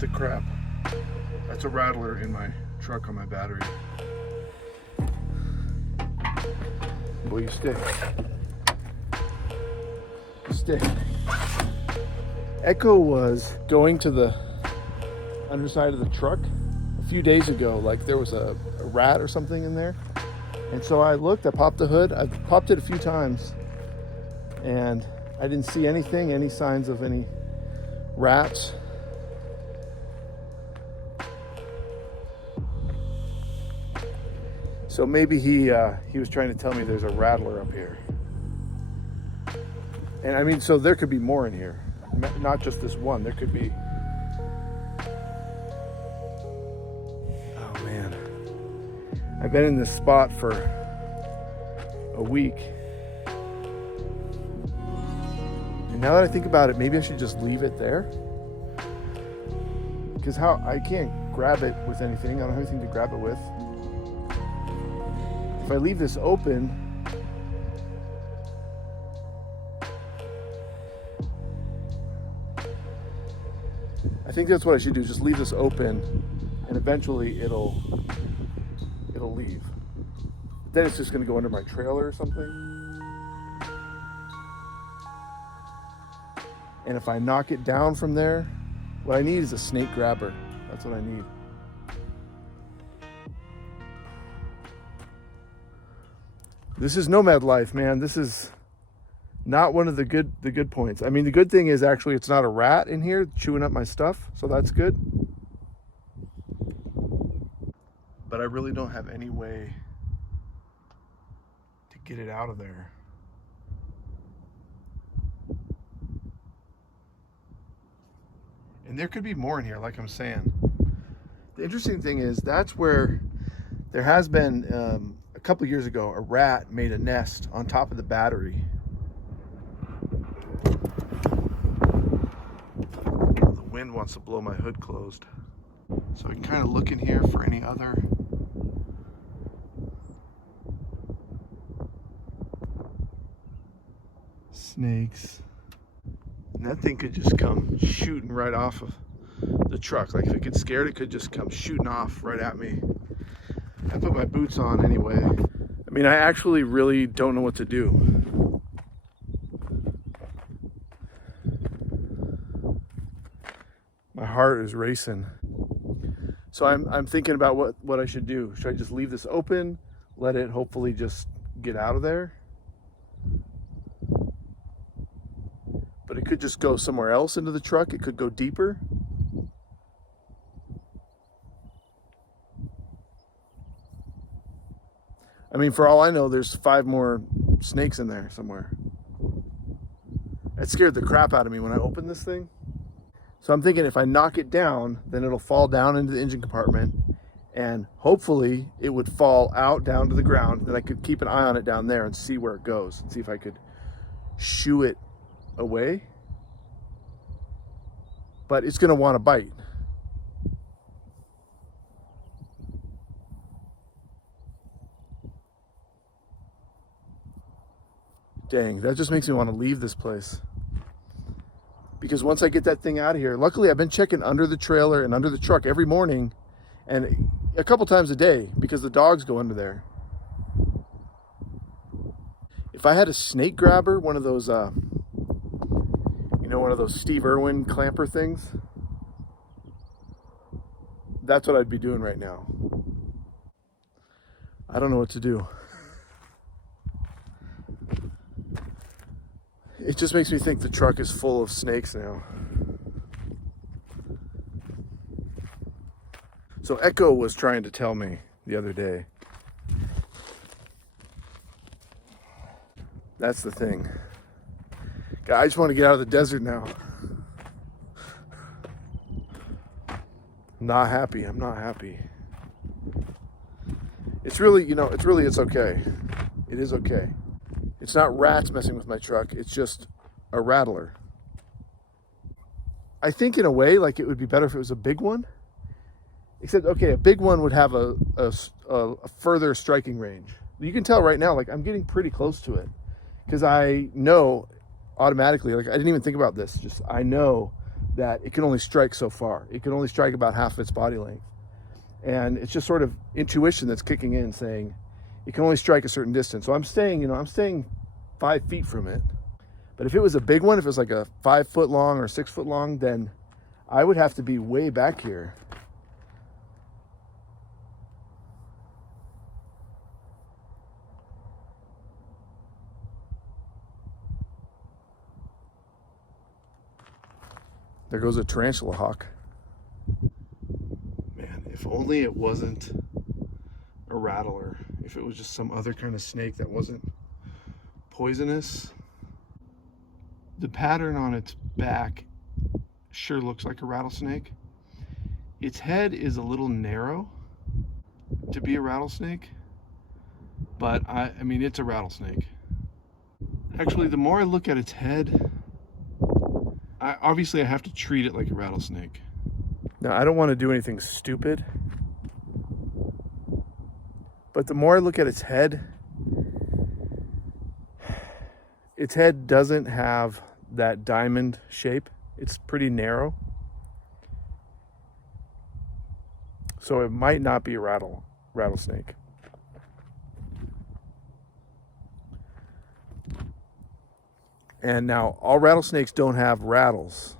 the crap. That's a rattler in my truck on my battery. Will you stay? Stay. Echo was going to the underside of the truck a few days ago, like there was a rat or something in there. And so I looked, I popped the hood, I popped it a few times, and I didn't see anything, any signs of any rats. So maybe he was trying to tell me there's a rattler up here. And I mean, so there could be more in here, not just this one. There could be. Oh man, I've been in this spot for a week. And now that I think about it, maybe I should just leave it there. Because I can't grab it with anything. I don't have anything to grab it with. If I leave this open, I think that's what I should do. Just leave this open, and eventually it'll leave. Then it's just going to go under my trailer or something. And if I knock it down from there, what I need is a snake grabber. That's what I need. This is nomad life, man. This is not one of the good points. I mean, the good thing is actually it's not a rat in here chewing up my stuff, so that's good. But I really don't have any way to get it out of there. And there could be more in here, like I'm saying. The interesting thing is that's where there has been a couple years ago, a rat made a nest on top of the battery. The wind wants to blow my hood closed. So I can kind of look in here for any other snakes. And that thing could just come shooting right off of the truck. Like if it gets scared, it could just come shooting off right at me. I put my boots on anyway. I mean, I actually really don't know what to do. My heart is racing. So I'm thinking about what I should do. Should I just leave this open, let it hopefully just get out of there? But it could just go somewhere else into the truck. It could go deeper. I mean, for all I know, there's 5 more snakes in there somewhere. It scared the crap out of me when I opened this thing. So I'm thinking if I knock it down, then it'll fall down into the engine compartment, and hopefully it would fall out down to the ground. Then I could keep an eye on it down there and see where it goes and see if I could shoo it away. But it's going to want to bite. Dang, that just makes me want to leave this place. Because once I get that thing out of here, luckily I've been checking under the trailer and under the truck every morning and a couple times a day because the dogs go under there. If I had a snake grabber, one of those, one of those Steve Irwin clamper things, that's what I'd be doing right now. I don't know what to do. It just makes me think the truck is full of snakes now. So Echo was trying to tell me the other day. That's the thing. God, I just want to get out of the desert now. I'm not happy. I'm not happy. It's really, it's okay. It is okay. It's not rats messing with my truck. It's just a rattler. I think in a way, like it would be better if it was a big one. Except, okay, a big one would have a further striking range. You can tell right now, like I'm getting pretty close to it. Because I know automatically, like I didn't even think about this. Just I know that it can only strike so far. It can only strike about half of its body length. And it's just sort of intuition that's kicking in saying it can only strike a certain distance. So I'm staying, I'm staying 5 feet from it. But if it was a big one, if it was like a 5 foot long or 6 foot long, then I would have to be way back here. There goes a tarantula hawk. Man, if only it wasn't a rattler. If it was just some other kind of snake that wasn't poisonous. The pattern on its back sure looks like a rattlesnake. Its head is a little narrow to be a rattlesnake, but I mean, it's a rattlesnake. Actually, the more I look at its head, obviously I have to treat it like a rattlesnake. Now, I don't want to do anything stupid, but the more I look at its head doesn't have that diamond shape. It's pretty narrow. So it might not be a rattlesnake. And now, all rattlesnakes don't have rattles.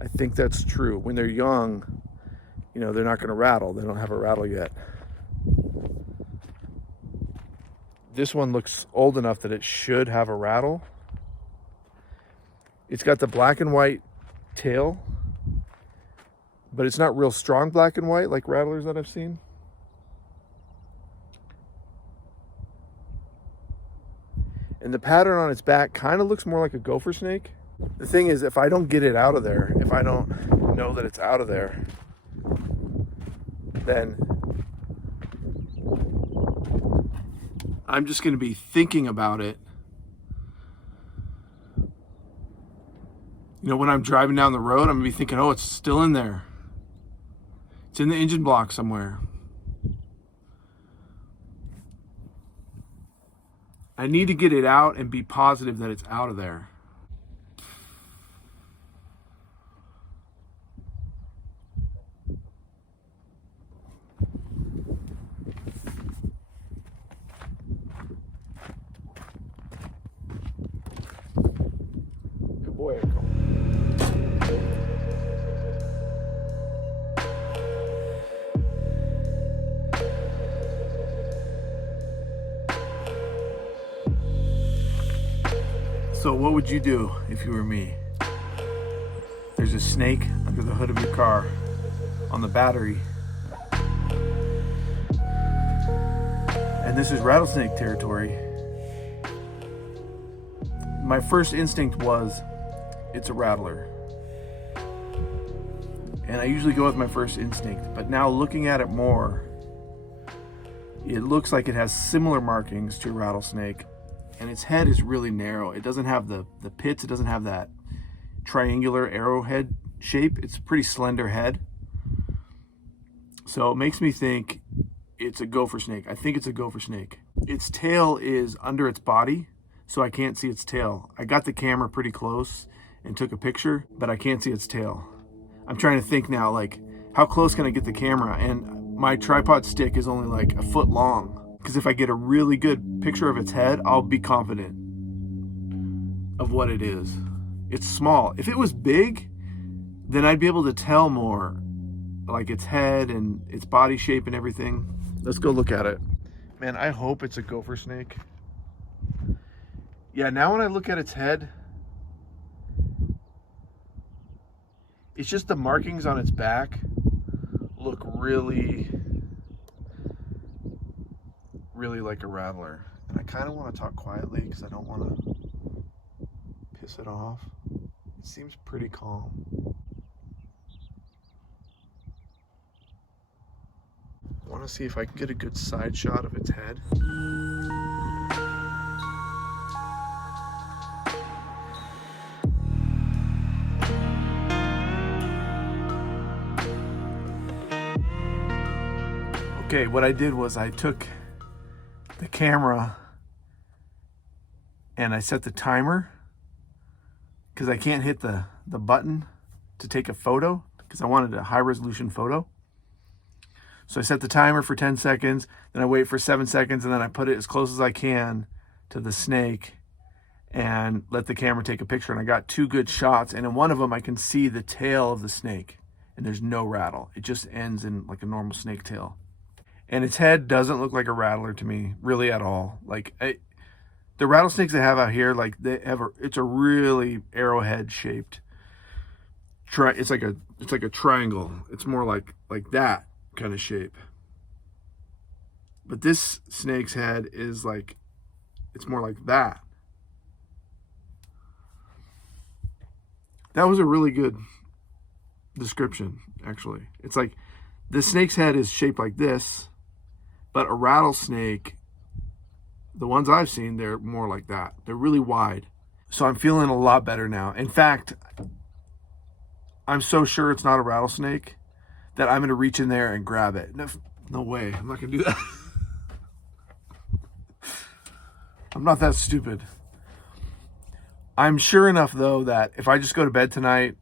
I think that's true. When they're young, they're not going to rattle. They don't have a rattle yet. This one looks old enough that it should have a rattle. It's got the black and white tail, but it's not real strong black and white like rattlers that I've seen. And the pattern on its back kind of looks more like a gopher snake. The thing is, if I don't get it out of there, if I don't know that it's out of there, then I'm just going to be thinking about it. When I'm driving down the road, I'm going to be thinking, oh, it's still in there. It's in the engine block somewhere. I need to get it out and be positive that it's out of there. Good boy, Echo. So what would you do if you were me? There's a snake under the hood of your car on the battery. And this is rattlesnake territory. My first instinct was, it's a rattler. And I usually go with my first instinct, but now looking at it more, it looks like it has similar markings to a rattlesnake. And its head is really narrow. It doesn't have the pits. It doesn't have that triangular arrowhead shape. It's a pretty slender head. So it makes me think it's a gopher snake. I think it's a gopher snake. Its tail is under its body, so I can't see its tail. I got the camera pretty close and took a picture, but I can't see its tail. I'm trying to think now, like, how close can I get the camera? And my tripod stick is only like a foot long. Because if I get a really good picture of its head, I'll be confident of what it is. It's small. If it was big, then I'd be able to tell more, like its head and its body shape and everything. Let's go look at it. Man, I hope it's a gopher snake. Yeah, now when I look at its head, it's just the markings on its back look really like a rattler. And I kind of want to talk quietly because I don't want to piss it off. It seems pretty calm. I want to see if I can get a good side shot of its head. Okay, what I did was I took the camera and I set the timer because I can't hit the button to take a photo because I wanted a high resolution photo. So I set the timer for 10 seconds, then I wait for 7 seconds, and then I put it as close as I can to the snake and let the camera take a picture. And I got 2 good shots, and in one of them I can see the tail of the snake, and there's no rattle. It just ends in like a normal snake tail. And its head doesn't look like a rattler to me, really at all. Like the rattlesnakes they have out here, like it's a really arrowhead shaped. It's like a triangle. It's more like that kind of shape. But this snake's head is like, it's more like that. That was a really good description, actually. It's like the snake's head is shaped like this, but a rattlesnake, the ones I've seen, they're more like that. They're really wide. So I'm feeling a lot better now. In fact, I'm so sure it's not a rattlesnake that I'm going to reach in there and grab it. No way. I'm not going to do that. I'm not that stupid. I'm sure enough, though, that if I just go to bed tonight,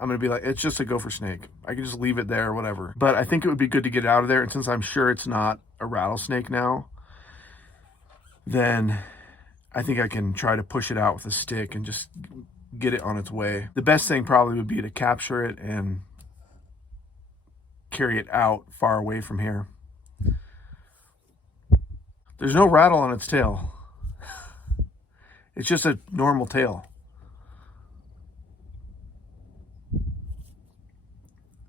I'm going to be like, it's just a gopher snake. I can just leave it there or whatever. But I think it would be good to get it out of there. And since I'm sure it's not a rattlesnake now, then I think I can try to push it out with a stick and just get it on its way. The best thing probably would be to capture it and carry it out far away from here. There's no rattle on its tail. It's just a normal tail.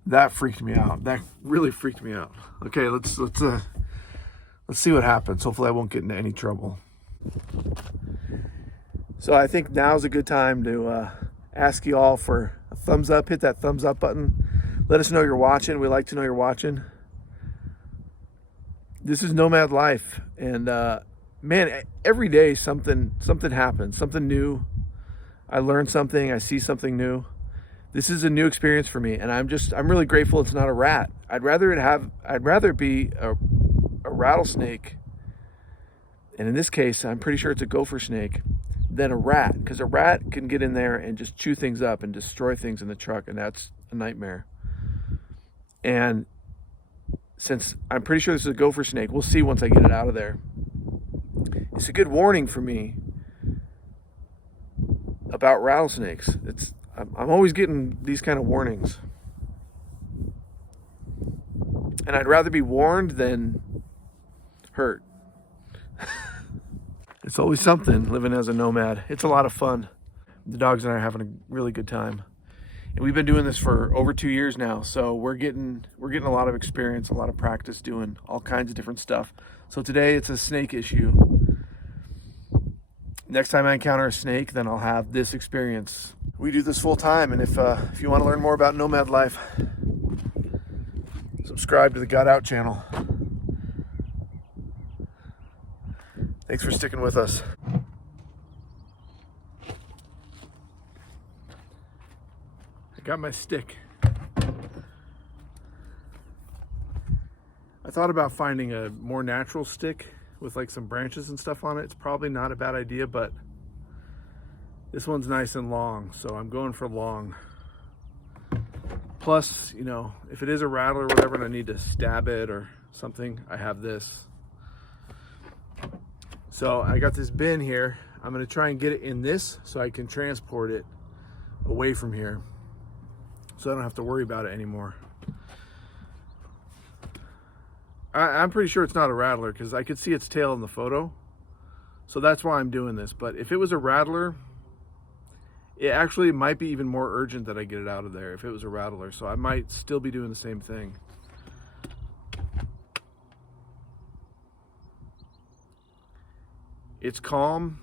That freaked me out. That really freaked me out. Okay, let's see what happens. Hopefully I won't get into any trouble. So I think now's a good time to ask you all for a thumbs up. Hit that thumbs up button. Let us know you're watching. We like to know you're watching. This is Nomad Life, and man, every day something happens, something new. I learn something. I see something new. This is a new experience for me, and I'm really grateful it's not a rat. I'd rather it be a rattlesnake, and in this case, I'm pretty sure it's a gopher snake, than a rat, because a rat can get in there and just chew things up and destroy things in the truck, and that's a nightmare. And since I'm pretty sure this is a gopher snake, we'll see once I get it out of there. It's a good warning for me about rattlesnakes. I'm always getting these kind of warnings. And I'd rather be warned than hurt. It's always something living as a nomad. It's a lot of fun. The dogs and I are having a really good time. And we've been doing this for over 2 years now, so we're getting a lot of experience, a lot of practice doing all kinds of different stuff. So today it's a snake issue. Next time I encounter a snake, then I'll have this experience. We do this full time, and if you want to learn more about Nomad Life, subscribe to the Got Out channel. Thanks for sticking with us. I got my stick. I thought about finding a more natural stick with like some branches and stuff on it. It's probably not a bad idea, but this one's nice and long, so I'm going for long. Plus, you know, if it is a rattler or whatever and I need to stab it or something, I have this. So I got this bin here. I'm gonna try and get it in this so I can transport it away from here, so I don't have to worry about it anymore. I'm pretty sure it's not a rattler because I could see its tail in the photo. So that's why I'm doing this. But if it was a rattler, it actually might be even more urgent that I get it out of there if it was a rattler. So I might still be doing the same thing. It's calm.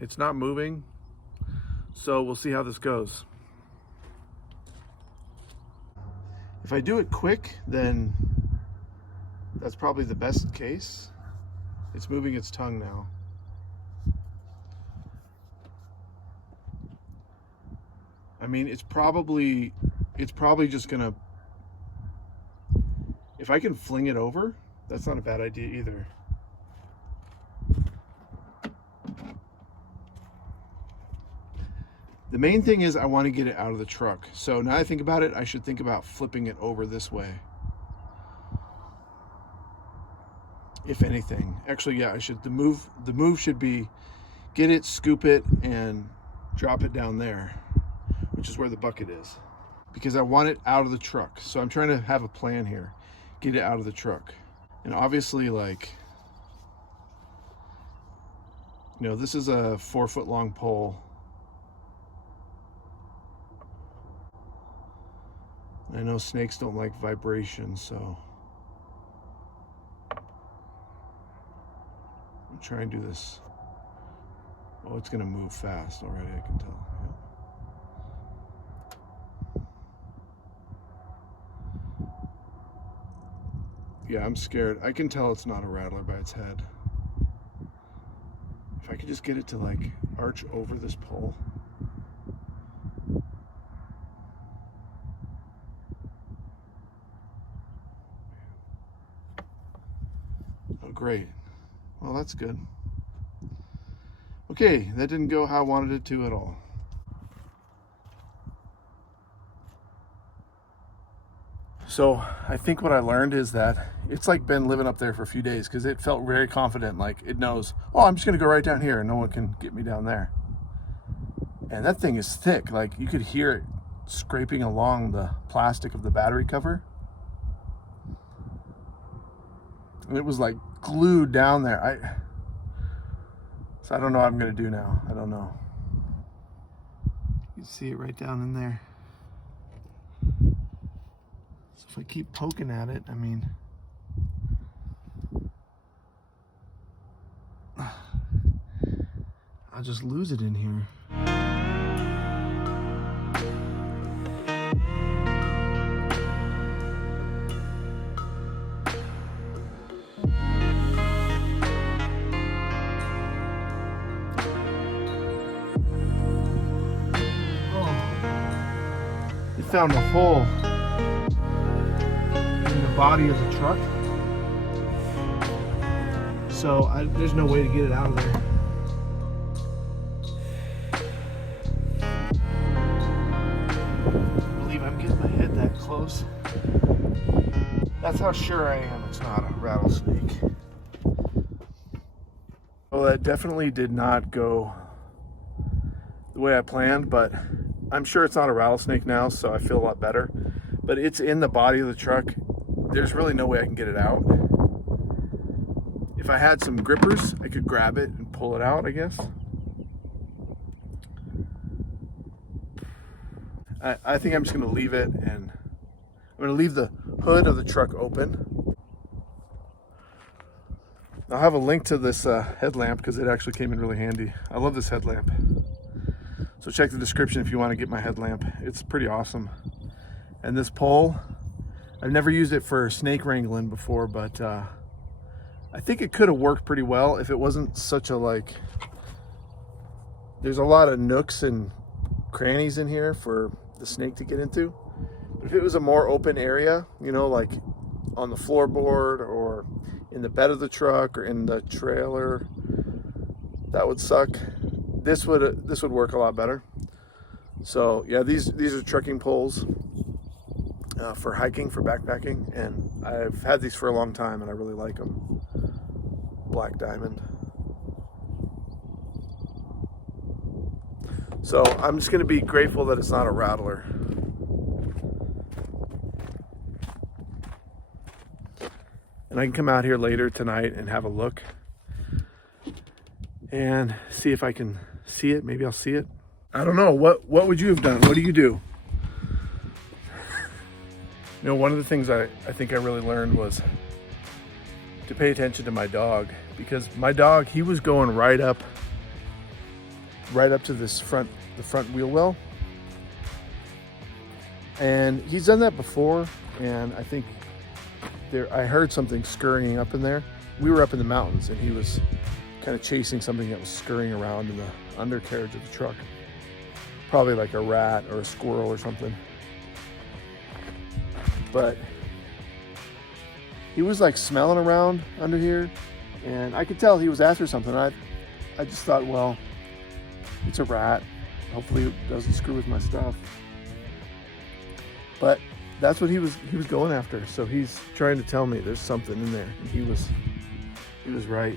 It's not moving. So we'll see how this goes. If I do it quick, then that's probably the best case. It's moving its tongue now. I mean, it's probably just gonna, if I can fling it over, that's not a bad idea either. The main thing is I want to get it out of the truck. So now I think about it, I should think about flipping it over this way. If anything. Actually, yeah, I should. The move should be get it, scoop it, and drop it down there, which is where the bucket is. Because I want it out of the truck. So I'm trying to have a plan here. Get it out of the truck. And obviously, like, you know, this is a 4-foot long pole. I know snakes don't like vibration, so I'm trying to do this. Oh, it's gonna move fast already, I can tell. Yeah, I'm scared. I can tell it's not a rattler by its head. If I could just get it to like arch over this pole. Oh, great. Well, that's good. Okay, that didn't go how I wanted it to at all. So I think what I learned is that it's like been living up there for a few days because it felt very confident, like it knows, oh, I'm just gonna go right down here and no one can get me down there. And that thing is thick, like you could hear it scraping along the plastic of the battery cover. And it was like glued down there. So I don't know what I'm gonna do now. I don't know. You can see it right down in there. So if I keep poking at it, I mean, I'll just lose it in here. It found a hole in the body of the truck, so there's no way to get it out of there. I believe I'm getting my head that close. That's how sure I am it's not a rattlesnake. Well, that definitely did not go the way I planned, but I'm sure it's not a rattlesnake now, so I feel a lot better. But it's in the body of the truck. There's really no way I can get it out. If I had some grippers, I could grab it and pull it out, I guess. I think I'm just gonna leave it, and I'm gonna leave the hood of the truck open. I'll have a link to this headlamp because it actually came in really handy. I love this headlamp. So check the description if you want to get my headlamp. It's pretty awesome. And this pole, I've never used it for snake wrangling before, but I think it could have worked pretty well if it wasn't such a like, there's a lot of nooks and crannies in here for the snake to get into. But if it was a more open area, you know, like on the floorboard or in the bed of the truck or in the trailer, that would suck. This would work a lot better. So yeah, these are trekking poles for hiking, for backpacking, and I've had these for a long time and I really like them. Black diamond. So I'm just gonna be grateful that it's not a rattler. And I can come out here later tonight and have a look and see if I can see it. Maybe I'll see it. I don't know. What would you have done? What do you do? You know, one of the things I think I really learned was to pay attention to my dog, because my dog, he was going right up to this the front wheel well. And he's done that before, and I think I heard something scurrying up in there. We were up in the mountains and he was kind of chasing something that was scurrying around in the undercarriage of the truck. Probably like a rat or a squirrel or something. But he was like smelling around under here, and I could tell he was after something. I just thought, well, it's a rat. Hopefully it doesn't screw with my stuff. But that's what he was going after. So he's trying to tell me there's something in there. And he was right.